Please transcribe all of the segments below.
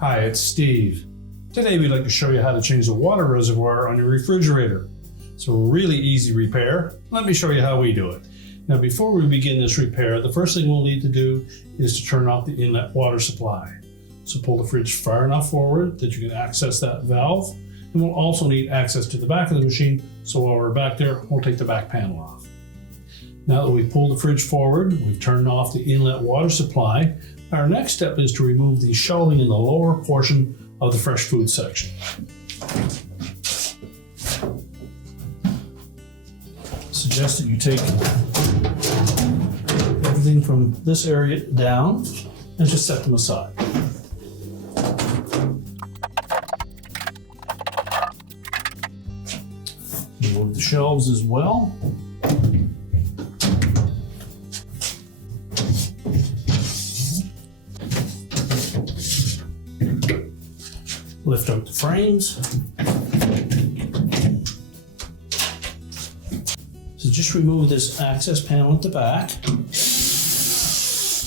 Hi, it's Steve. Today we'd like to show you how to change the water reservoir on your refrigerator. It's a really easy repair. Let me show you how we do it. Now before we begin this repair, the first thing we'll need to do is to turn off the inlet water supply. So pull the fridge far enough forward that you can access that valve. And we'll also need access to the back of the machine, so while we're back there, we'll take the back panel off. Now that we've pulled the fridge forward, we've turned off the inlet water supply, our next step is to remove the shelving in the lower portion of the fresh food section. I suggest that you take everything from this area down and just set them aside. Remove the shelves as well. Lift out the frames. So just remove this access panel at the back.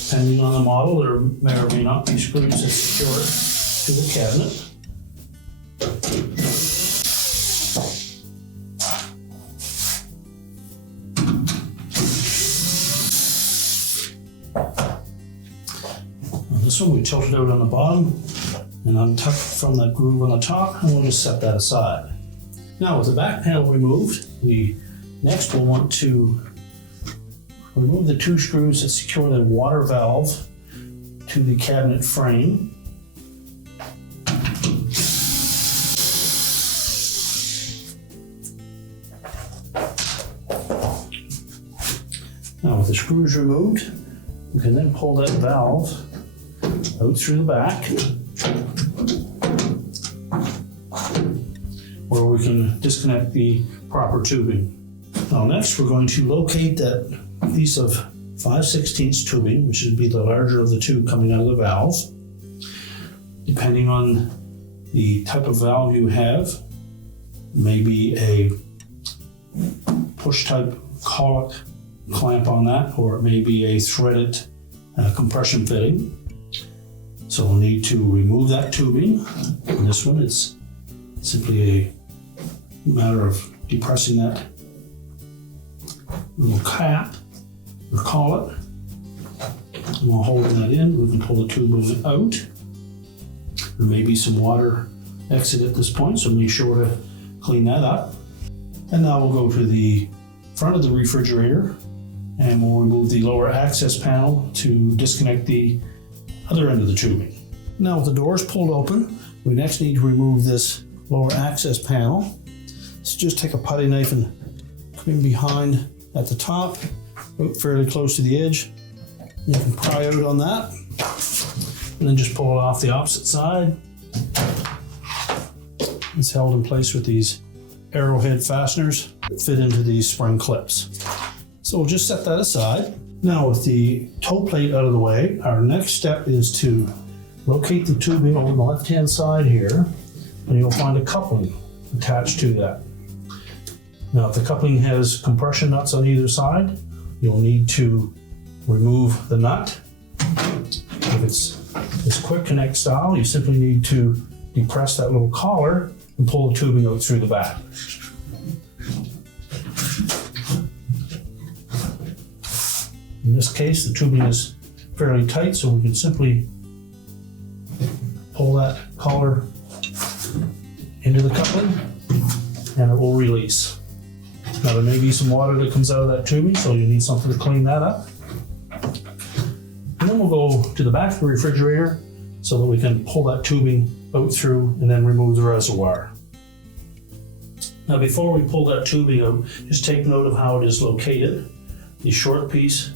Depending on the model, there may or may not be screws that secure it to the cabinet. Now this one we tilted out on the bottom and untuck from that groove on the top, and we'll just set that aside. Now with the back panel removed, we next will want to remove the two screws that secure the water valve to the cabinet frame. Now with the screws removed, we can then pull that valve out through the back, where we can disconnect the proper tubing. Now next we're going to locate that piece of 5/16 tubing, which would be the larger of the two coming out of the valve. Depending on the type of valve you have, maybe a push type collet clamp on that, or it may be a threaded compression fitting. So we'll need to remove that tubing. In this one, it's simply a matter of depressing that little cap or collet. And while holding that in, we can pull the tubing out. There may be some water exit at this point, so make sure to clean that up. And now we'll go to the front of the refrigerator and we'll remove the lower access panel to disconnect the other end of the tubing. Now with the doors pulled open, we next need to remove this lower access panel. So just take a putty knife and come in behind at the top, about fairly close to the edge. You can pry out on that, and then just pull it off the opposite side. It's held in place with these arrowhead fasteners that fit into these spring clips. So we'll just set that aside. Now with the toe plate out of the way, our next step is to locate the tubing on the left-hand side here, and you'll find a coupling attached to that. Now if the coupling has compression nuts on either side, you'll need to remove the nut. If it's this quick connect style, you simply need to depress that little collar and pull the tubing out through the back. In this case, the tubing is fairly tight, so we can simply pull that collar into the coupling and it will release. Now there may be some water that comes out of that tubing, so you need something to clean that up. And then we'll go to the back of the refrigerator so that we can pull that tubing out through and then remove the reservoir. Now before we pull that tubing out, just take note of how it is located. The short piece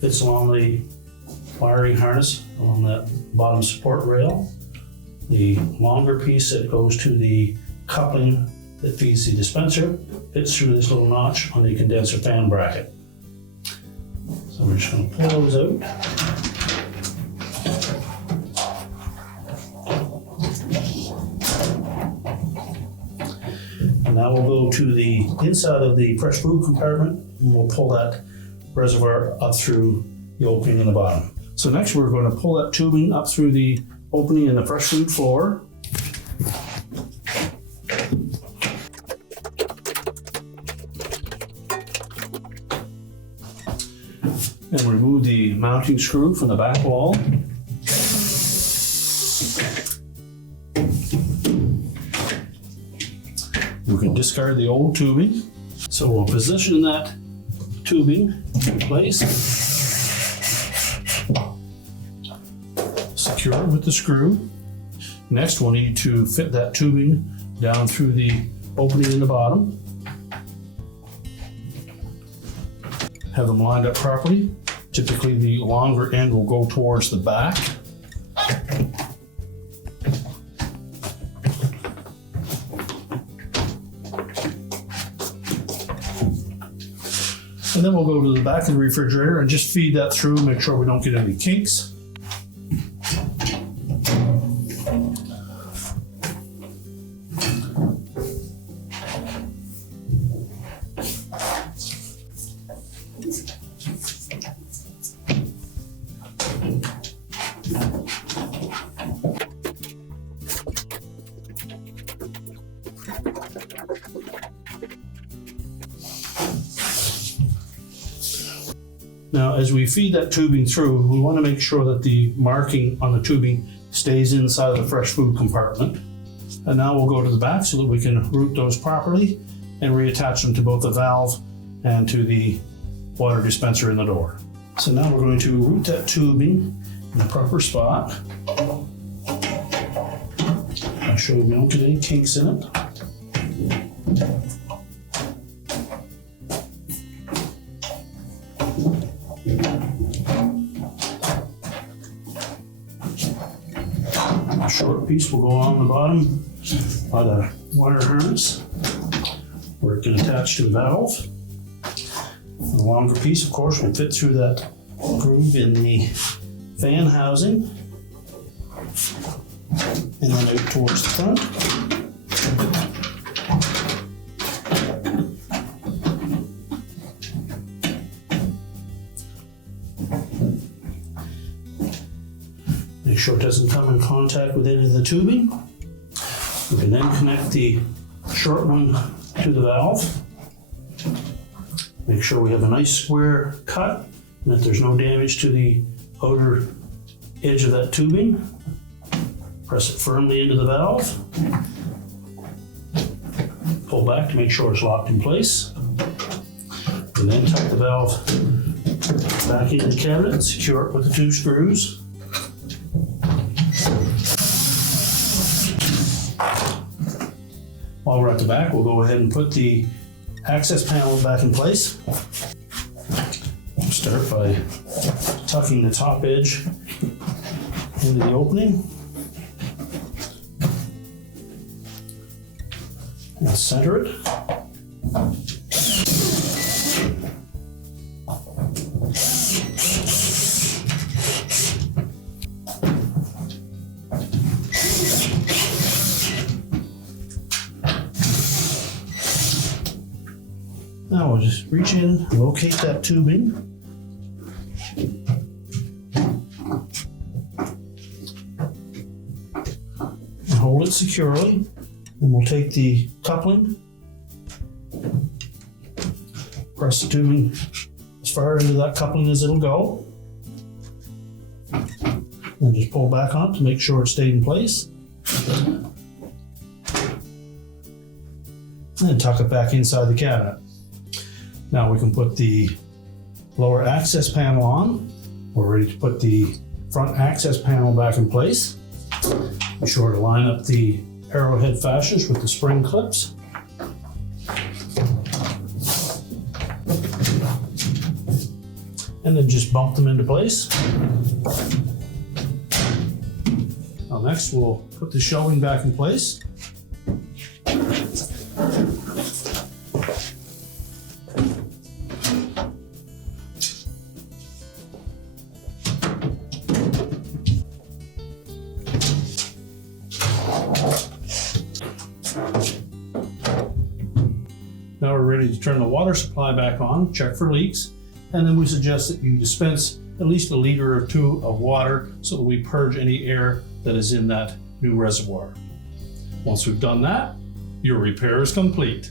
fits along the wiring harness along that bottom support rail. The longer piece that goes to the coupling that feeds the dispenser fits through this little notch on the condenser fan bracket. So we're just going to pull those out. And now we'll go to to the inside of the fresh food compartment, and we'll pull that reservoir up through the opening in the bottom. So next we're going to pull that tubing up through the opening in the fresh food floor. And remove the mounting screw from the back wall. We can discard the old tubing. So we'll position that tubing in place. Secure it with the screw. Next we'll need to fit that tubing down through the opening in the bottom. Have them lined up properly. Typically the longer end will go towards the back. And then we'll go to the back of the refrigerator and just feed that through, make sure we don't get any kinks. Now, as we feed that tubing through, we want to make sure that the marking on the tubing stays inside of the fresh food compartment. And now we'll go to the back so that we can route those properly and reattach them to both the valve and to the water dispenser in the door. So now we're going to route that tubing in the proper spot. Make sure we don't get any kinks in it. A short piece will go on the bottom by the wire harness where it can attach to the valve. The longer piece, of course, will fit through that groove in the fan housing and then out towards the front. Make sure it doesn't come in contact with any of the tubing. We can then connect the short one to the valve. Make sure we have a nice square cut and that there's no damage to the outer edge of that tubing. Press it firmly into the valve. Pull back to make sure it's locked in place. And then tuck the valve back into the cabinet and secure it with the 2 screws. While we're at the back, we'll go ahead and put the access panel back in place. We'll start by tucking the top edge into the opening. And center it. Now we'll just reach in, locate that tubing. And hold it securely. And we'll take the coupling, press the tubing as far into that coupling as it'll go. And just pull back on it to make sure it stayed in place. And then tuck it back inside the cabinet. Now we can put the lower access panel on. We're ready to put the front access panel back in place. Be sure to line up the arrowhead fascias with the spring clips. And then just bump them into place. Now next we'll put the shelving back in place. ready to turn the water supply back on, check for leaks, and then we suggest that you dispense at least 1 liter or 2 of water so that we purge any air that is in that new reservoir. Once we've done that, your repair is complete.